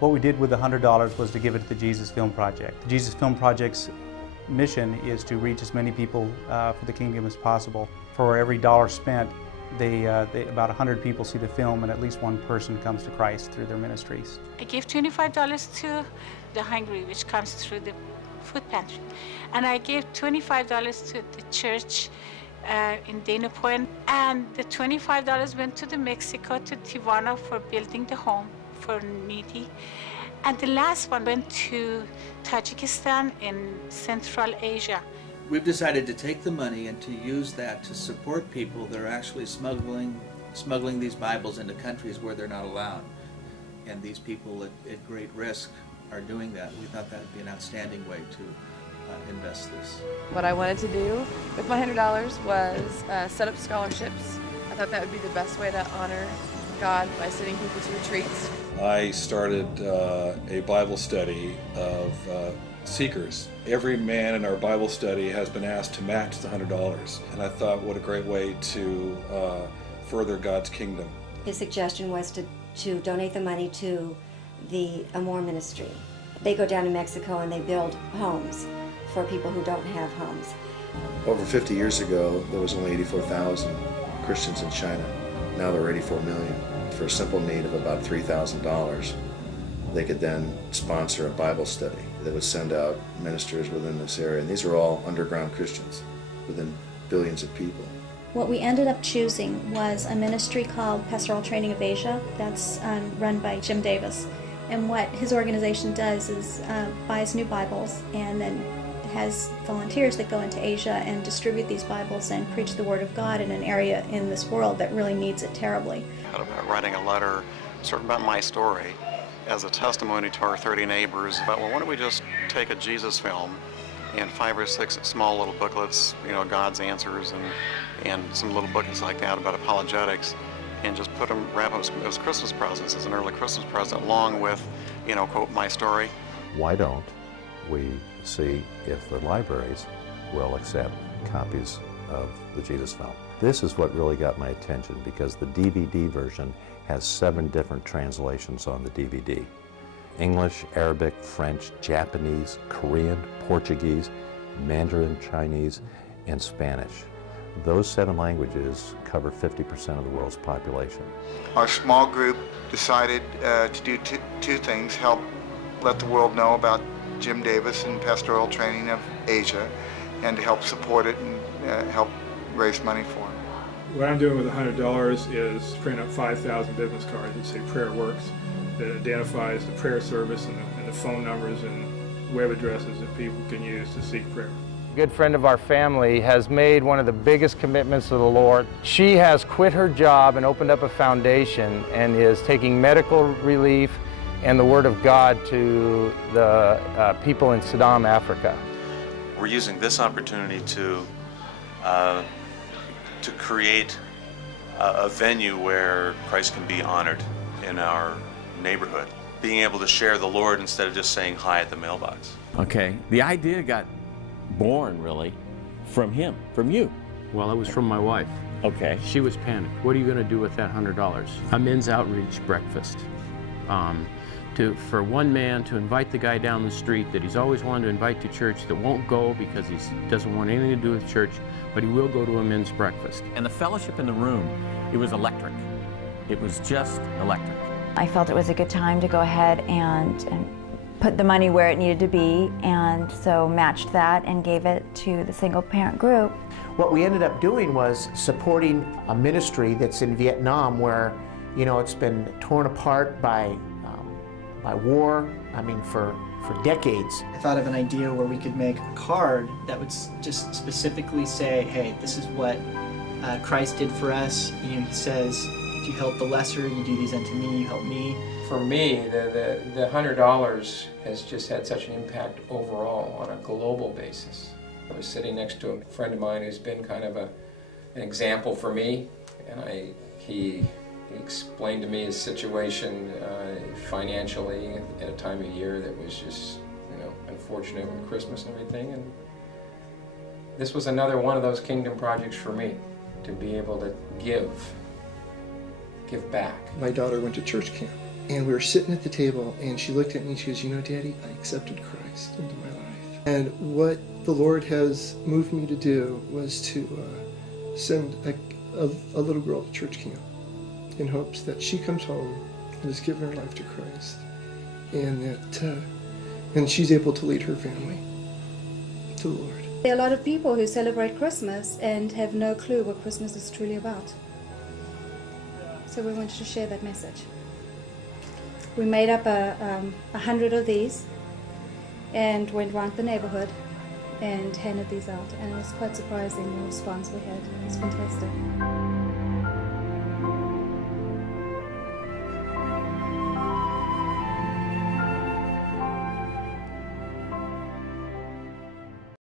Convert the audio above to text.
What we did with the $100 was to give it to the Jesus Film Project. The Jesus Film Project's mission is to reach as many people for the kingdom as possible. For every dollar spent, about 100 people see the film, and at least one person comes to Christ through their ministries. I gave $25 to the hungry, which comes through the food pantry. And I gave $25 to the church in Dana Point. And the $25 went to the Mexico, to Tijuana, for building the home for needy. And the last one went to Tajikistan in Central Asia. We've decided to take the money and to use that to support people that are actually smuggling these Bibles into countries where they're not allowed. And these people at great risk are doing that. We thought that would be an outstanding way to invest this. What I wanted to do with my $100 was set up scholarships. I thought that would be the best way to honor God by sending people to retreats. I started a Bible study of seekers. Every man in our Bible study has been asked to match the $100, and I thought, what a great way to further God's kingdom. His suggestion was to donate the money to the Amor Ministry. They go down to Mexico and they build homes for people who don't have homes. Over 50 years ago, there was only 84,000 Christians in China. Now there are 84 million. For a simple need of about $3,000, they could then sponsor a Bible study that would send out ministers within this area. And these are all underground Christians within billions of people. What we ended up choosing was a ministry called Pastoral Training of Asia that's run by Jim Davis. And what his organization does is buys new Bibles and then has volunteers that go into Asia and distribute these Bibles and preach the Word of God in an area in this world that really needs it terribly. About writing a letter sort of about my story as a testimony to our 30 neighbors about, well, why don't we just take a Jesus film and 5 or 6 small little booklets, you know, God's Answers and some little booklets like that about apologetics, and just put them, wrap them as Christmas presents, as an early Christmas present, along with, you know, quote, my story. Why don't we see if the libraries will accept copies of the Jesus film? This is what really got my attention, because the DVD version has 7 different translations on the DVD. English, Arabic, French, Japanese, Korean, Portuguese, Mandarin, Chinese, and Spanish. Those 7 languages cover 50% of the world's population. Our small group decided to do two things: help let the world know about Jim Davis and Pastoral Training of Asia, and to help support it and help raise money for it. What I'm doing with $100 is print up 5,000 business cards that say Prayer Works, that identifies the prayer service and the phone numbers and web addresses that people can use to seek prayer. A good friend of our family has made one of the biggest commitments to the Lord. She has quit her job and opened up a foundation and is taking medical relief and the Word of God to the people in Sudan, Africa. We're using this opportunity to create a venue where Christ can be honored in our neighborhood. Being able to share the Lord instead of just saying hi at the mailbox. Okay, the idea got born really from him, from you. Well, it was from my wife. Okay. She was panicked. What are you going to do with that $100? A men's outreach breakfast. For one man to invite the guy down the street that he's always wanted to invite to church, that won't go because he doesn't want anything to do with church, but he will go to a men's breakfast. And the fellowship in the room, it was electric. It was just electric. I felt it was a good time to go ahead and put the money where it needed to be, and so matched that and gave it to the single parent group. What we ended up doing was supporting a ministry that's in Vietnam where, you know, it's been torn apart by war, I mean, for decades. I thought of an idea where we could make a card that would just specifically say, hey, this is what Christ did for us. You know, he says, if you help the lesser, you do these unto me, you help me. For me, the $100 has just had such an impact overall on a global basis. I was sitting next to a friend of mine who's been kind of an example for me, and he explained to me his situation financially at a time of year that was just, you know, unfortunate with Christmas and everything. And this was another one of those kingdom projects for me, to be able to give back. My daughter went to church camp, And we were sitting at the table, and she looked at me and she goes, you know, Daddy, I accepted Christ into my life. And what the Lord has moved me to do was to send a little girl to church camp in hopes that she comes home and has given her life to Christ, and that and she's able to lead her family to the Lord. There are a lot of people who celebrate Christmas and have no clue what Christmas is truly about. So we wanted to share that message. We made up 100 of these and went around the neighborhood and handed these out, and it was quite surprising the response we had. It was fantastic.